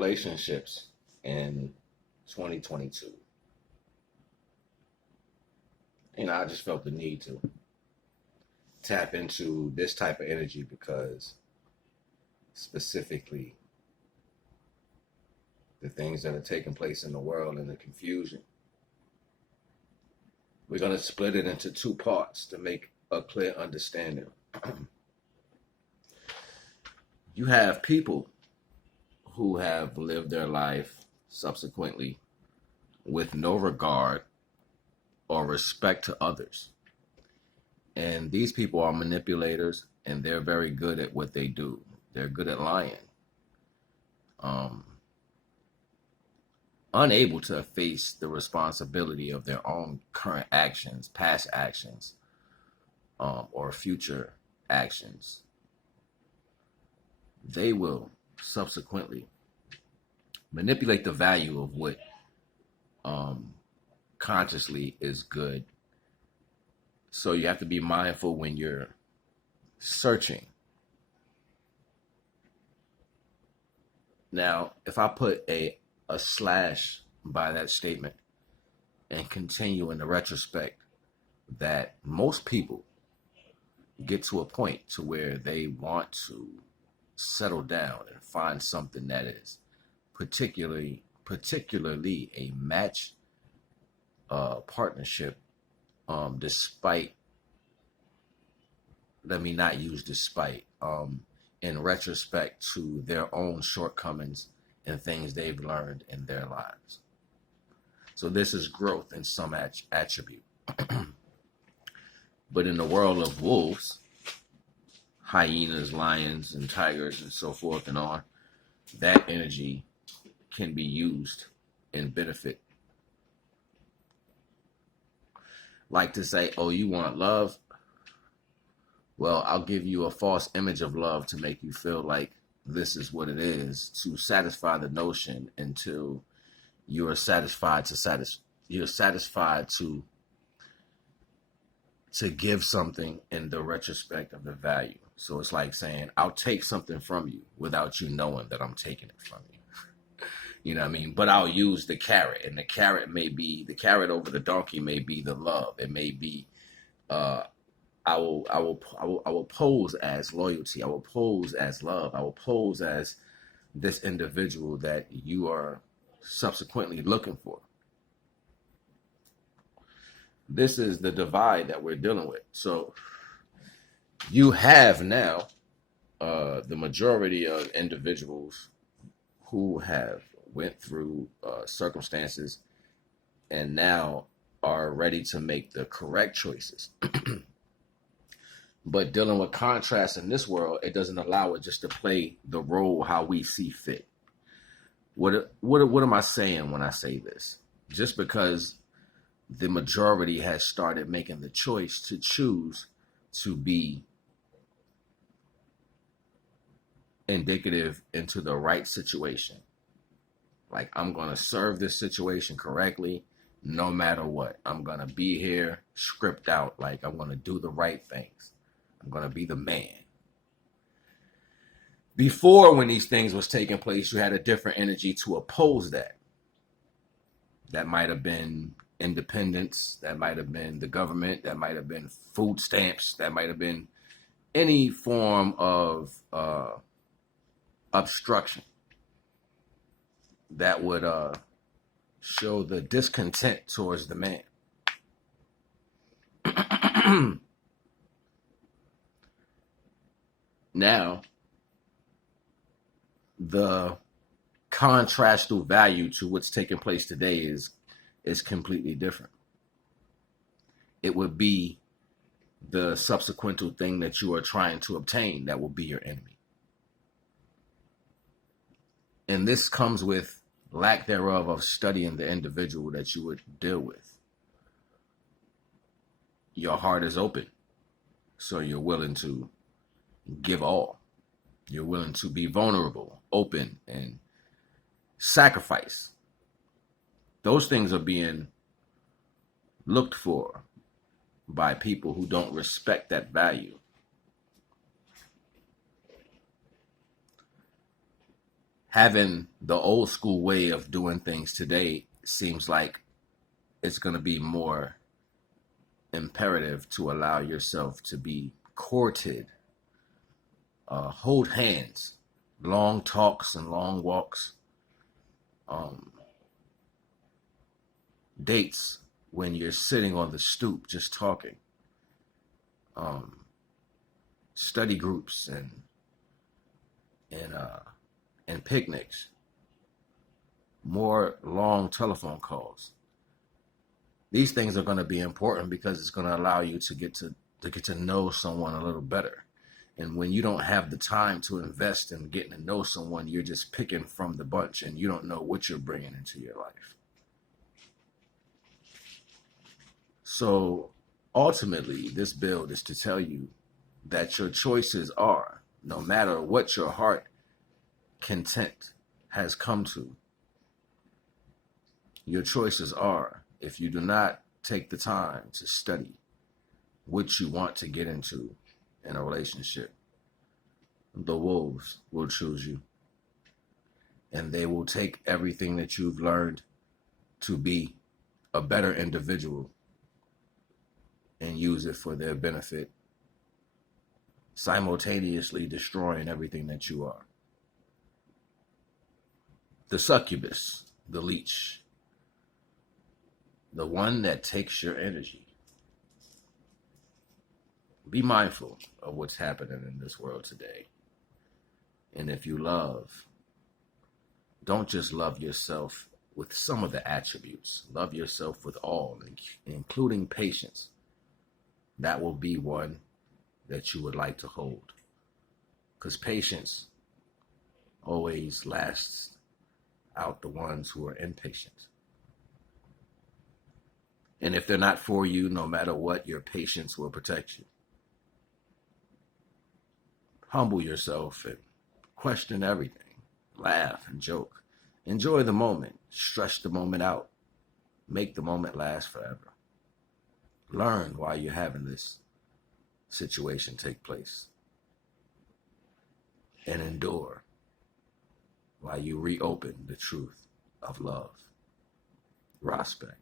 relationships in 2022. I just felt the need to tap into this type of energy because specifically the things that are taking place in the world and the confusion. We're going to split it into two parts to make a clear understanding. You have people who have lived their life subsequently with no regard or respect to others. And these people are manipulators, and they're very good at what they do. They're good at lying. Unable to face the responsibility of their own current actions, past actions, or future actions. They will subsequently manipulate the value of what consciously is good. So you have to be mindful when you're searching. Now, if I put a slash by that statement and continue in the retrospect, that most people get to a point to where they want to settle down and find something that is particularly a match partnership, despite, let me not use despite, in retrospect to their own shortcomings and things they've learned in their lives. So this is growth in some attribute. But in the world of wolves, hyenas, lions, and tigers, and so forth and on, that energy can be used in benefit. Like to say, oh, you want love? Well, I'll give you a false image of love to make you feel like this is what it is, to satisfy the notion until you are satisfied to give something in the retrospect of the value. So it's like saying, I'll take something from you without you knowing that I'm taking it from you. You know what I mean? But I'll use the carrot, and the carrot over the donkey may be the love. It may be, I will pose as loyalty. I will pose as love. I will pose as this individual that you are subsequently looking for. This is the divide that we're dealing with. So you have now the majority of individuals who have went through circumstances and now are ready to make the correct choices. But dealing with contrast in this world, it doesn't allow it just to play the role how we see fit. What am I saying when I say this? Just because the majority has started making the choice to choose to be indicative into the right situation. Like, I'm going to serve this situation correctly no matter what. I'm going to be here script out. Like, I'm going to do the right things. I'm going to be the man. Before, when these things was taking place, you had a different energy to oppose that. That might have been independence. That might have been the government. That might have been food stamps. That might have been any form of obstruction that would show the discontent towards the man. Now, the contrastal value to what's taking place today is completely different. It would be the subsequent thing that you are trying to obtain that will be your enemy. And this comes with lack thereof of studying the individual that you would deal with. Your heart is open, so you're willing to give all. You're willing to be vulnerable, open, and sacrifice. Those things are being looked for by people who don't respect that value. having the old school way of doing things today seems like it's going to be more imperative to allow yourself to be courted, hold hands, long talks and long walks, um, dates when you're sitting on the stoop just talking, um, study groups and uh, and picnics, more long telephone calls. These things are going to be important because it's going to allow you to get to know someone a little better. And when you don't have the time to invest in getting to know someone, you're just picking from the bunch and you don't know what you're bringing into your life. So ultimately, this build is to tell you that your choices are, no matter what your heart content has come to, your choices are, if you do not take the time to study what you want to get into in a relationship, the wolves will choose you. And they will take everything that you've learned to be a better individual and use it for their benefit, simultaneously destroying everything that you are. The succubus, the leech, the one that takes your energy. Be mindful of what's happening in this world today. And if you love, don't just love yourself with some of the attributes. Love yourself with all, including patience. That will be one that you would like to hold. Because patience always lasts out the ones who are impatient. And if they're not for you, no matter what, your patience will protect you. Humble yourself and question everything. Laugh and joke. Enjoy the moment. Stretch the moment out. Make the moment last forever. Learn while you're having this situation take place. And endure while you reopen the truth of love. Respect.